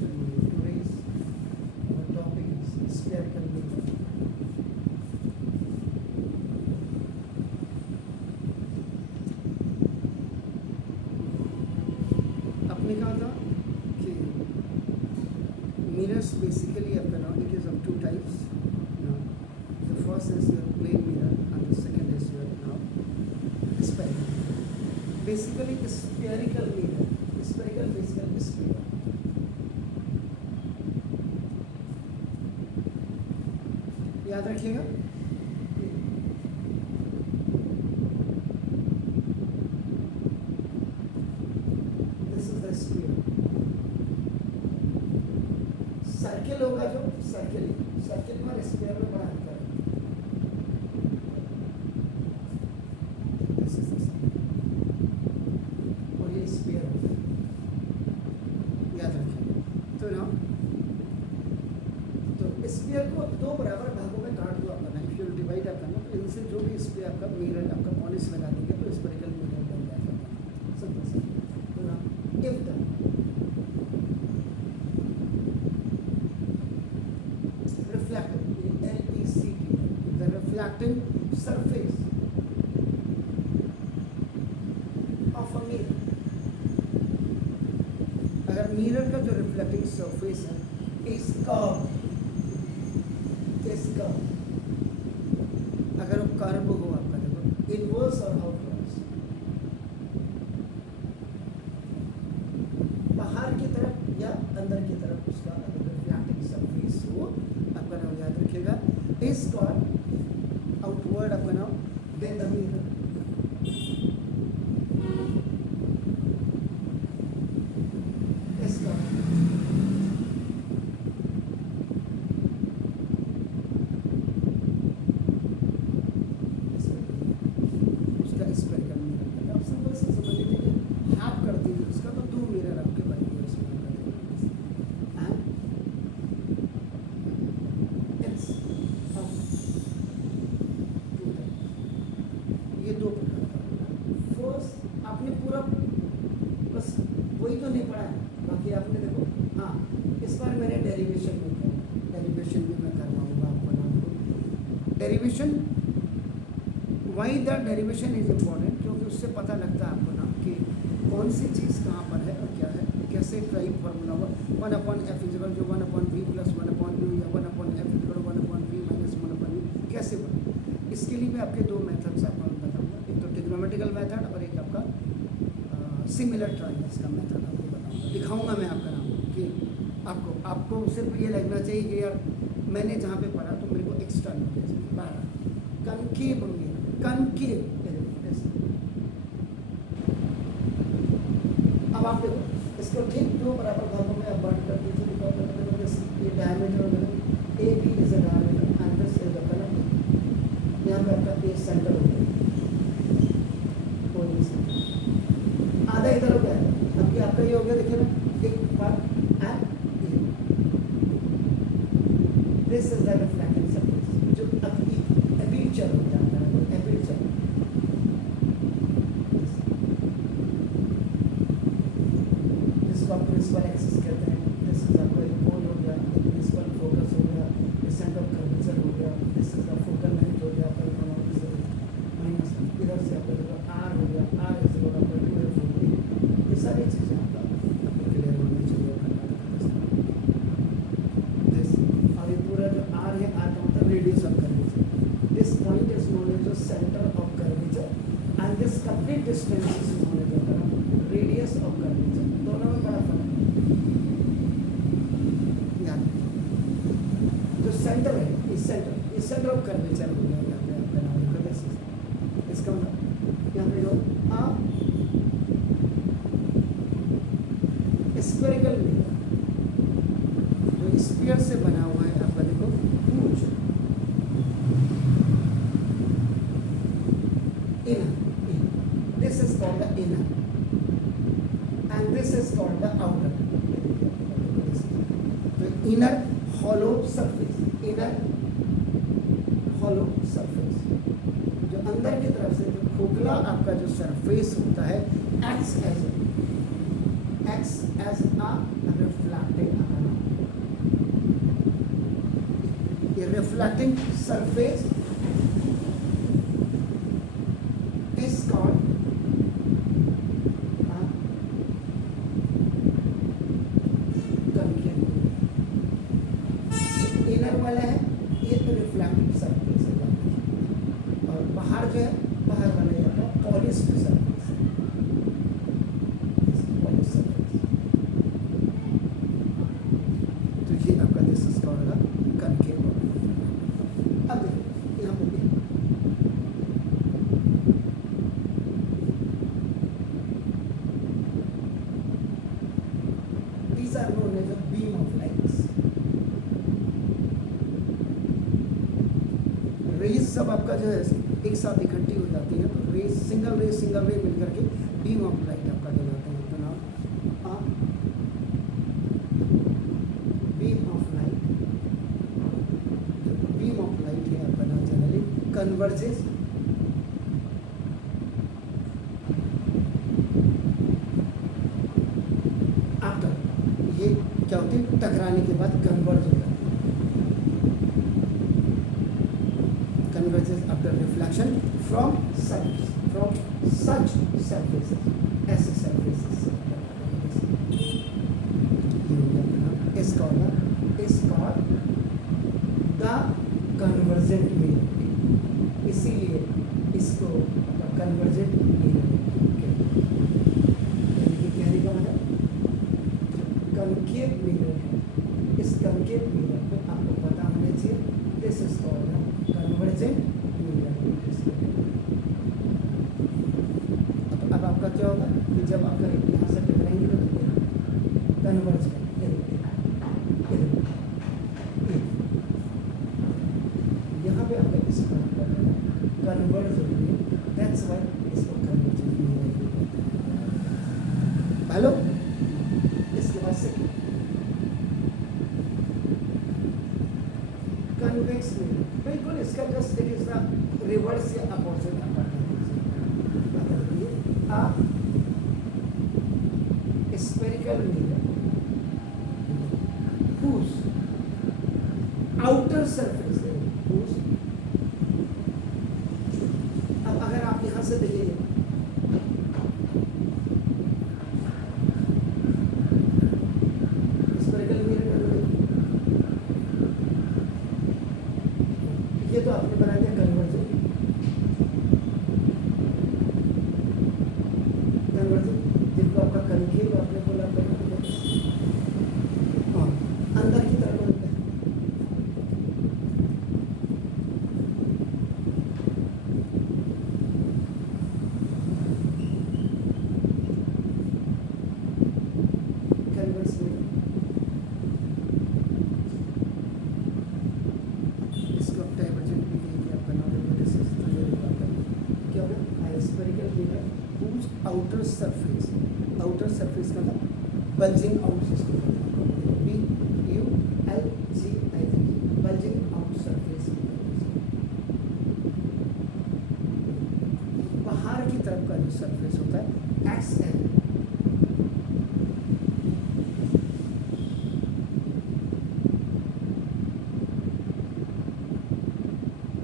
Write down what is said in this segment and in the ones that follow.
Actually, today's topic is spherical mirror. आपने कहा था कि mirrors basically आपका now it is of two types. Now, the first is your plane mirror and the second is your now spherical. Basically, spherical mirror, spherical basically square. याद रखिएगा. This is the sphere. Circle होगा जो circle में square में बड़ा अंतर है. This is the circle. और ये स्क्वायर होगा. याद रखिएगा. तो ना तो स्क्वायर को दो बराबर भागों में काट दो आपका. इफ यू डिवाइड आपका ना तो इनसे जो भी स्क्वायर आपका मिरर आपका पॉलिश लगा देंगे तो स्फेरिकल मिरर बन जाएगा. सिंपल सा. तो ना if the reflecting surface of a mirror. अगर मिरर का जो रिफ्लेक्टिंग सरफेस है इस कर्व अगर वो कर्व हो आपका देखो इनवर्स और आउटवर्स बाहर की तरफ या अंदर की तरफ उसका अगर रिफ्लेक्टिंग सरफेस हो आपका नाम याद रखिएगा इस curve outward up and out, then the mirror. इसका उसका स्फेरिकल मिरर करना. अब सिंपल से समझ लीजिए हाफ कर दीजिए उसका तो दो मिरर आपके बनेंगे उसमें. आपने पूरा बस वही तो नहीं पढ़ा है बाकी आपने देखो. हाँ इस बार मैंने डेरिवेशन में किया. डेरिवेशन भी मैं करवाऊंगा आपको नाम. Derivation why the derivation is important क्योंकि उससे पता लगता है आपको ना कि कौन सी चीज़ कहाँ पर है और क्या है. कैसे टाइप फार्मूला हुआ 1/f जो 1/v + 1/u या 1/f 1/v - 1/u कैसे बना. इसके लिए मैं आपके दो मेथड्स आपको बताऊँगा. एक तो ट्रिग्नोमेट्रिकल मेथड और एक आपका सिमिलर ट्रायंगल्स का मेथड आपको बताऊँगा. दिखाऊंगा मैं आपका नाम कि आपको सिर्फ ये लगना चाहिए कि यार मैंने जहाँ पे पढ़ा तो मेरे को एक्स्ट्रा नॉलेज है. बारह कनकेव अब आप देखो इसको ठीक दो बराबर भागों में आप बांट कर दीजिए. ये डायमीटर वगैरह A B is a diameter and this is the colour. यहाँ पे आपका एक सेंटर हो गया आधा इधर हो गया. अब ये आपका ये हो गया देखिए ना एक part and this is the reflecting surface जो एपर्चर हो जाता है. एपर्चर जिसको आप प्रिंसिपल एक्सिस कहते हैं. दिस इज आपका एक पोल हो गया. एक प्रिंसिपल फोकस हो गया. सेंटर ऑफ कर्वेचर हो गया. This is the focal length हो गया. माइनस इधर से आपका आर हो गया. आर इज इक्वल टू ये सारी चीज़ें आपको क्लियर होनी चाहिए. और ये पूरा जो आर है आर का मतलब radius of curvature. This point is known as the centre of curvature and this complete distance is known as the radius of curvature. दोनों में बड़ा फर्क है. याद जो सेंटर है इस सेंटर ऑफ कर्वेचर हो गया. यहाँ पे आपका नाम लिखा है. इसका मतलब यहाँ पे जो आप स्फेरिकल मिरर जो स्फीयर से बना हुआ है आपका देखो पूंछ inner. This is called the inner and this is called the outer. तो inner hollow surface. Inner hollow surface जो अंदर की तरफ से जो खोखला आपका जो सरफेस होता है acts as a reflecting reflecting surface is called concave. Inner वाला है ये तो रिफ्लेक्टिव सरफेस है, और बाहर जो है बाहर वाला ये आपका पॉलिश्ड सरफेस है, पॉलिश्ड सरफेस। तो ये आपका दिस इज कॉल्ड कनकेव। अब देखो यहाँ पे these are known as a beam of lights. Rays सब आपका जो है एक साथ इकट्ठी हो जाती है, तो रेज सिंगल रे मिलकर के बीम ऑफ लाइट आपका कहलाते हैं। तो now beam of light, beam of light है आपका नाम जनरली कन्वर्जेस आफ्टर, ये क्या होती है टकराने के बाद कन्वर्ज हो जाती है, converges after reflection from surface, from such surfaces, ऐसे surfaces is called the convergent mirror। इसीलिए इसको convergent mirror कहने का मतलब concave mirror है। इस concave mirror को आपको पता होना चाहिए, this is called convergent mirror. अब आपका क्या होगा कि जब आपका यहाँ से टकराएंगे तो कन्वर्ज यहाँ पे आपका इस कन्वर्ज होती है, दैट्स व्हाई इसको कन्वर्जेंट मिरर। हेलो, इसके बाद सेकंड कन्वेक्स मिरर, बिल्कुल इसका just it is the reverse या अपोजिट आप spherical mirror whose outer surface है, whose, अब अगर आप यहाँ से देखिए स्फेरिकल मिरर, ये तो आपने बना दिया कन्वर्जेंट, जिनको आपका कनकेव आपने बोला अंदर की तरफ होता है। कन्वर्स में इसको डाइवर्जेंट भी कहेंगे, आपका नाम क्या होगा spherical mirror whose outer surface का मतलब bulging out जिसको BULGING bulging out surface, बाहर की तरफ का जो सरफेस होता है XL,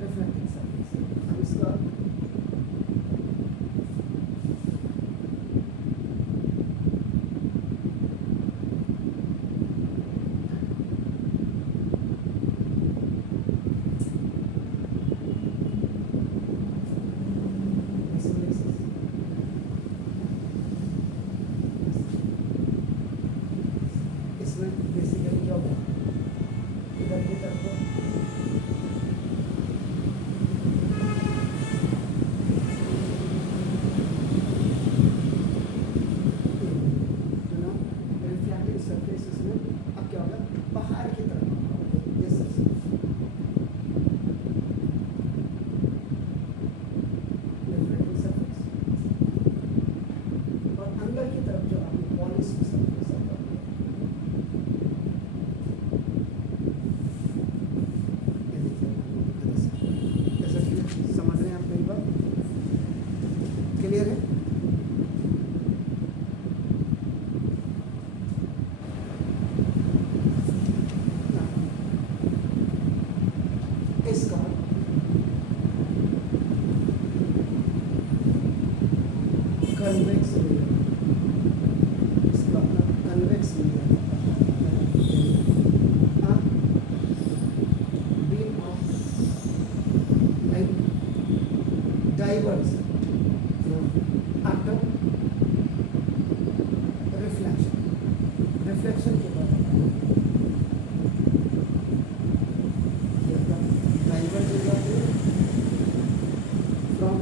रिफ्लेक्टिंग सरफेस। अब इसका रिफ्लेक्शन के बाद diverge from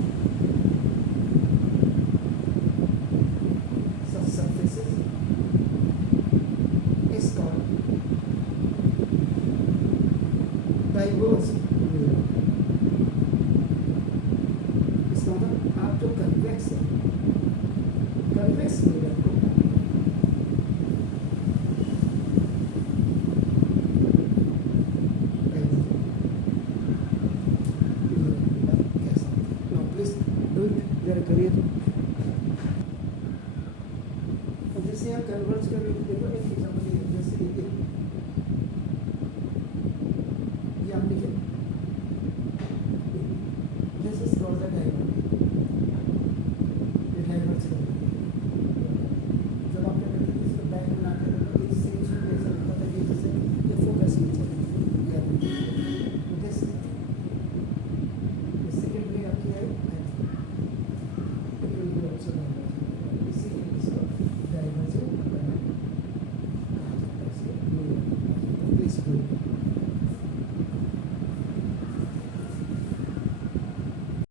such surfaces is called diverged mirror. इसका मतलब आप जो कन्वेक्स है, कन्वेक्स मिरर को कह सकते हैं। Now please do it, जरा करिए तो। अब जैसे आप कन्वर्ज कर रहे हो, देखो एक एग्जाम्पल जैसे ये